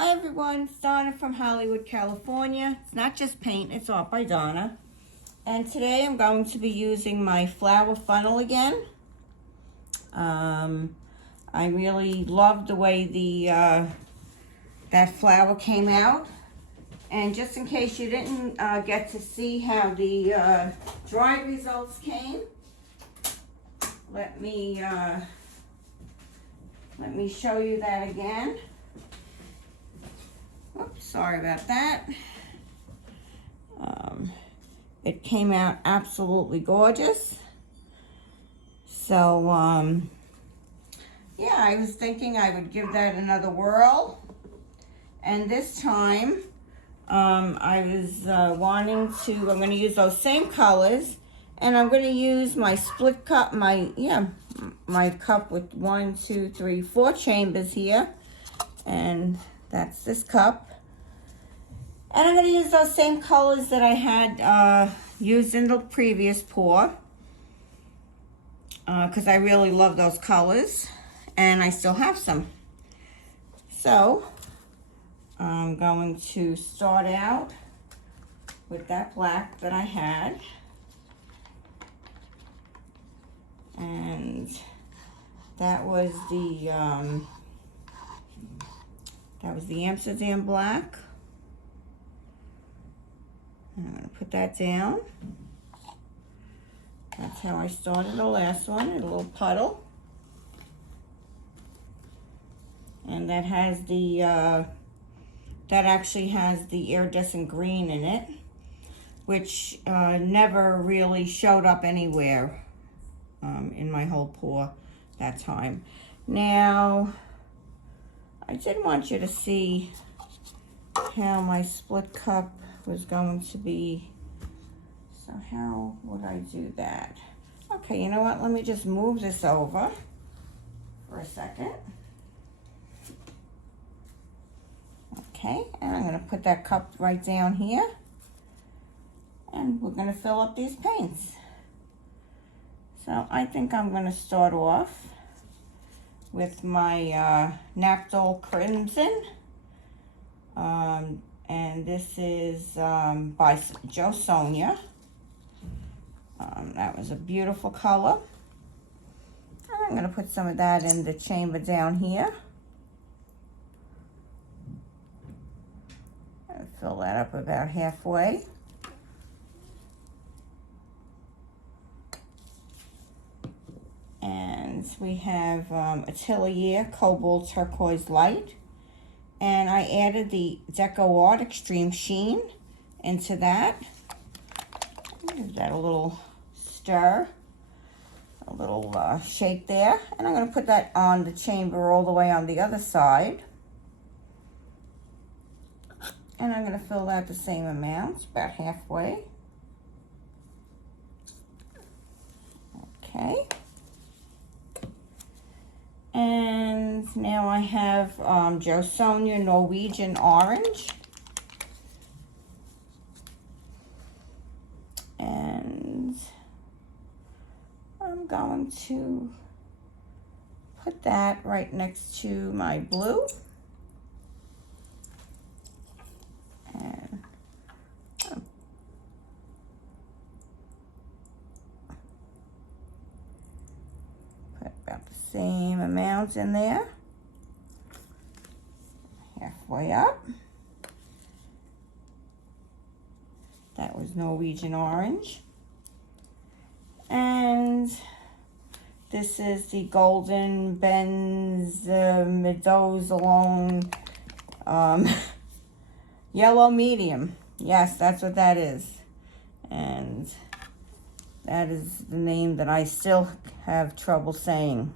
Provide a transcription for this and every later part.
Hi everyone, it's Donna from Hollywood, California. It's not just paint, it's art by Donna. And today I'm going to be using my flower funnel again. I really loved the way that flower came out. And just in case you didn't get to see how the dry results came, let me show you that again. Oops, sorry about that. It came out absolutely gorgeous. So, yeah, I was thinking I would give that another whirl. And this time, I was I'm going to use those same colors. And I'm going to use my split cup, my cup with 1, 2, 3, 4 chambers here. And that's this cup. And I'm going to use those same colors that I had used in the previous pour. Because I really love those colors. And I still have some. So, I'm going to start out with that black that I had. And that was the Amsterdam Black. I'm going to put that down. That's how I started the last one, in a little puddle. And that has that actually has the iridescent green in it, which never really showed up anywhere in my whole pour that time. Now, I did want you to see how my split cup was going to be. So how would I do that? Okay, you know what? Let me just move this over for a second. Okay, and I'm going to put that cup right down here. And we're going to fill up these paints. So I think I'm going to start off with my Naphtol Crimson. And this is by Jo Sonia. That was a beautiful color. And I'm going to put some of that in the chamber down here. And fill that up about halfway. And we have Atelier Cobalt Turquoise Light. And I added the Deco Art Extreme Sheen into that. Give that a little stir, a little shake there. And I'm going to put that on the chamber all the way on the other side. And I'm going to fill that the same amount, about halfway. Okay. And now I have Jo Sonia Norwegian Orange. And I'm going to put that right next to my blue. And put about the same amount in there. Halfway up. That was Norwegian Orange. And this is the Golden Benzimidazole Yellow Medium. Yes, that's what that is. And that is the name that I still have trouble saying.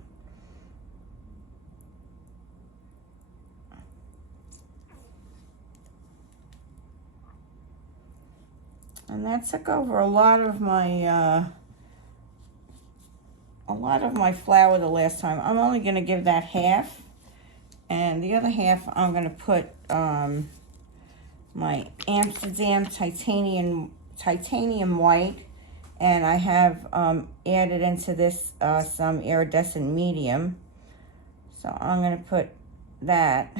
And that took over a lot of my flour the last time. I'm only going to give that half, and the other half I'm going to put my Amsterdam titanium white, and I have added into this some iridescent medium. So I'm going to put that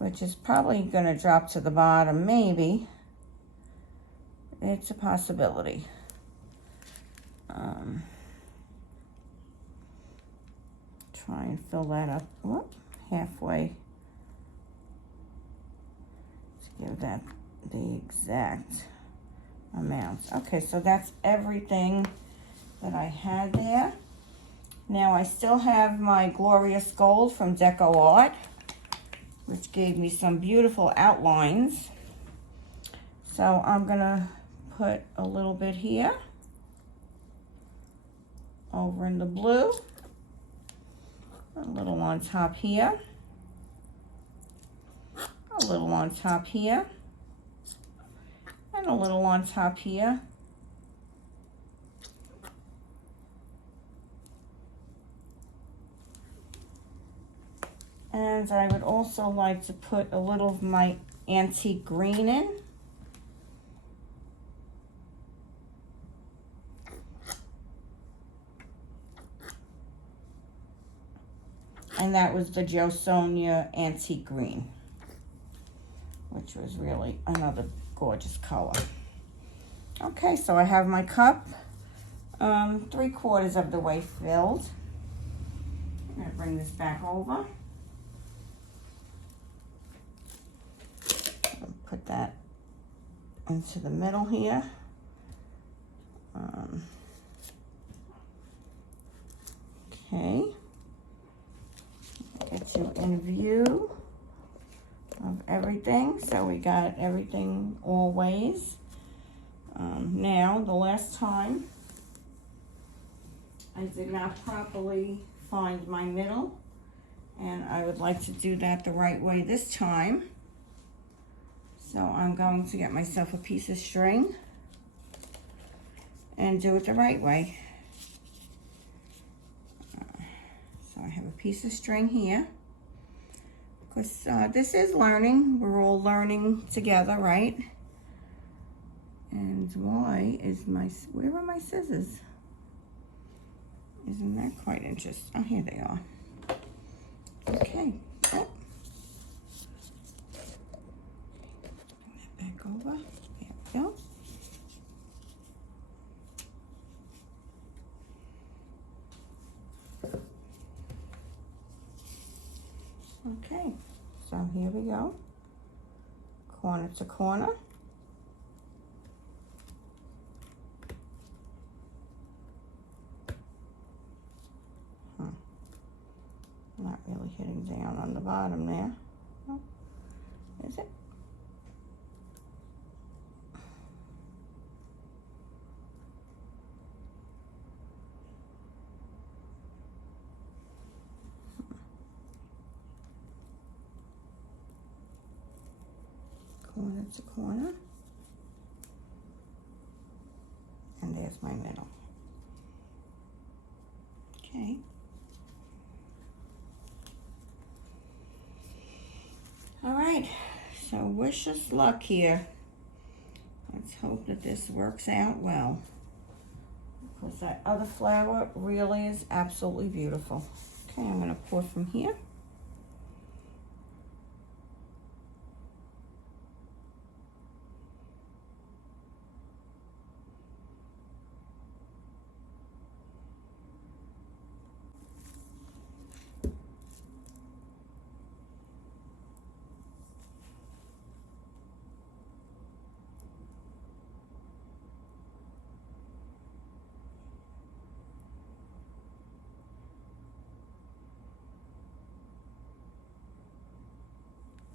which is probably going to drop to the bottom, maybe. It's a possibility. Try and fill that up, whoop, halfway. To give that the exact amount. Okay, so that's everything that I had there. Now I still have my Glorious Gold from Deco Art, which gave me some beautiful outlines. So I'm gonna put a little bit here, over in the blue, a little on top here, a little on top here, and a little on top here. And I would also like to put a little of my antique green in. And that was the Jo Sonia Antique Green, which was really another gorgeous color. Okay, so I have my cup 3/4 of the way filled. I'm gonna bring this back over. Put that into the middle here. Okay. Get you in view of everything. So we got everything all ways. Now, the last time I did not properly find my middle, and I would like to do that the right way this time. So I'm going to get myself a piece of string and do it the right way. So I have a piece of string here, because this is learning. We're all learning together, right? And why is where are my scissors? Isn't that quite interesting? Oh, here they are. Okay. Oh. Bring that back over. There we go. Okay, so here we go. Corner to corner. Not really hitting down on the bottom there. Oh, is it? Corner to corner. And there's my middle. Okay. All right, so wish us luck here. Let's hope that this works out well, because that other flower really is absolutely beautiful. Okay, I'm gonna pour from here.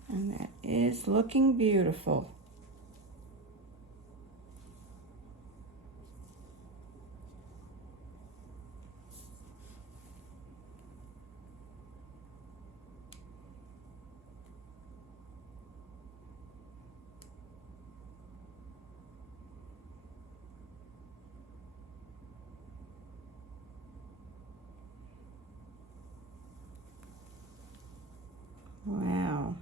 And that is looking beautiful. Wow.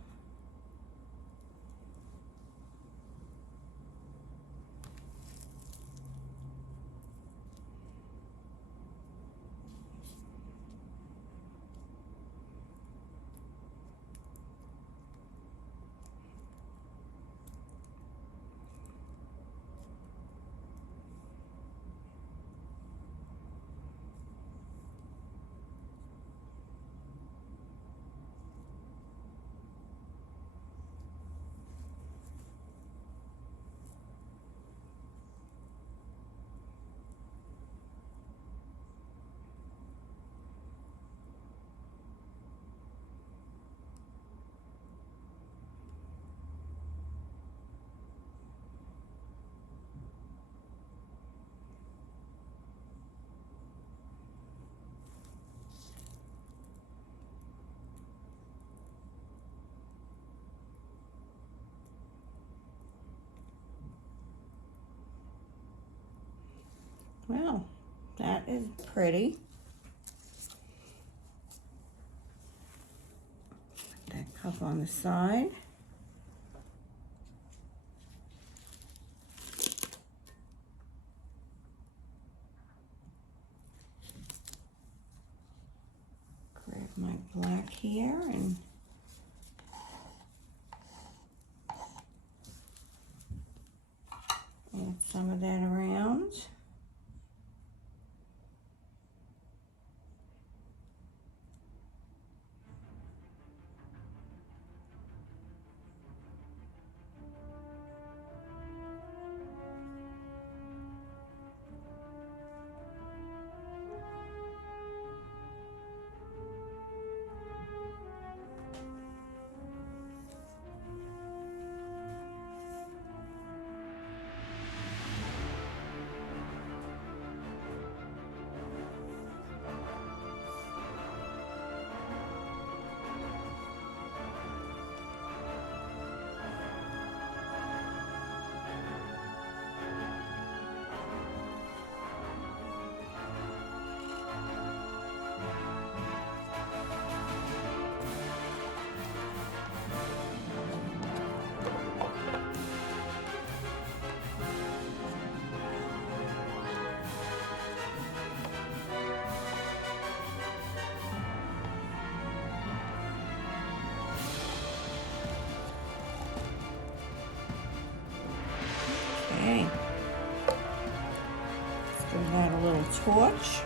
Well, that is pretty. Put that cup on the side. Grab my black here and add some of that around. Okay, let's give that a little torch.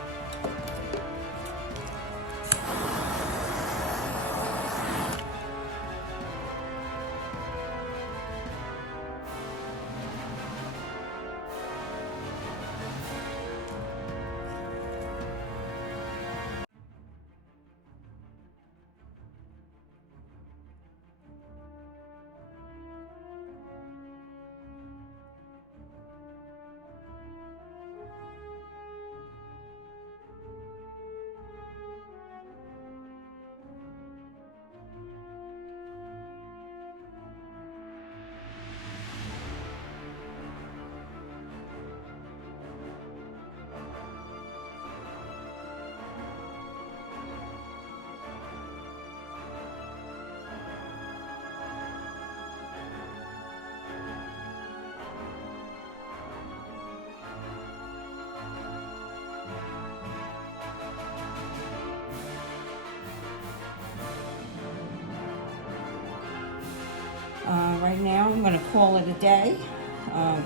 Right now, I'm going to call it a day.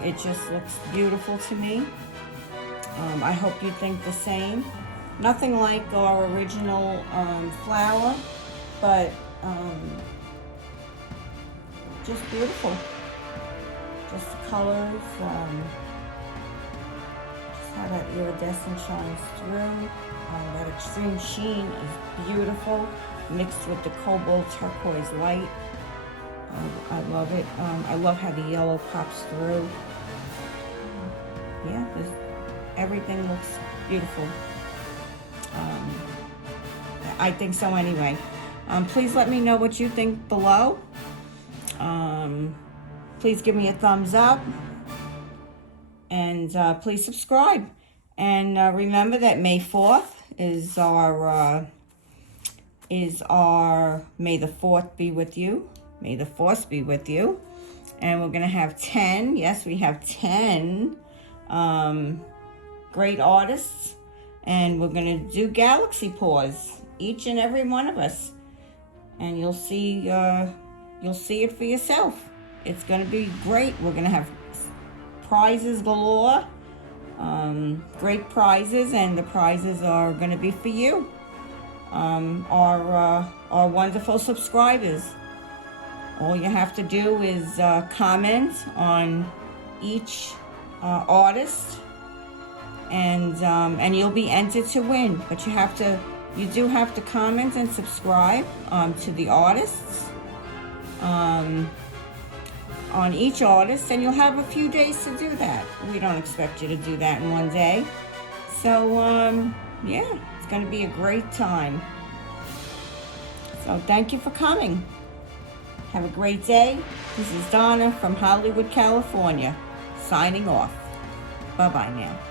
It just looks beautiful to me. I hope you think the same. Nothing like our original flower, but just beautiful. Just the colors, just how that iridescent shines through. That extreme sheen is beautiful, mixed with the cobalt turquoise light. I love it. I love how the yellow pops through. Yeah, everything looks beautiful. I think so anyway. Please let me know what you think below. Please give me a thumbs up. And please subscribe. And remember that May 4th is our May the 4th be with you. May the force be with you. And we're going to have 10, yes, we have 10 great artists. And we're going to do galaxy pours, each and every one of us. And you'll see it for yourself. It's going to be great. We're going to have prizes galore, great prizes, and the prizes are going to be for you, our wonderful subscribers. All you have to do is comment on each artist, and you'll be entered to win. But you do have to comment and subscribe to the artists, on each artist, and you'll have a few days to do that. We don't expect you to do that in one day. So yeah, it's going to be a great time. So thank you for coming. Have a great day. This is Donna from Hollywood, California, signing off. Bye-bye now.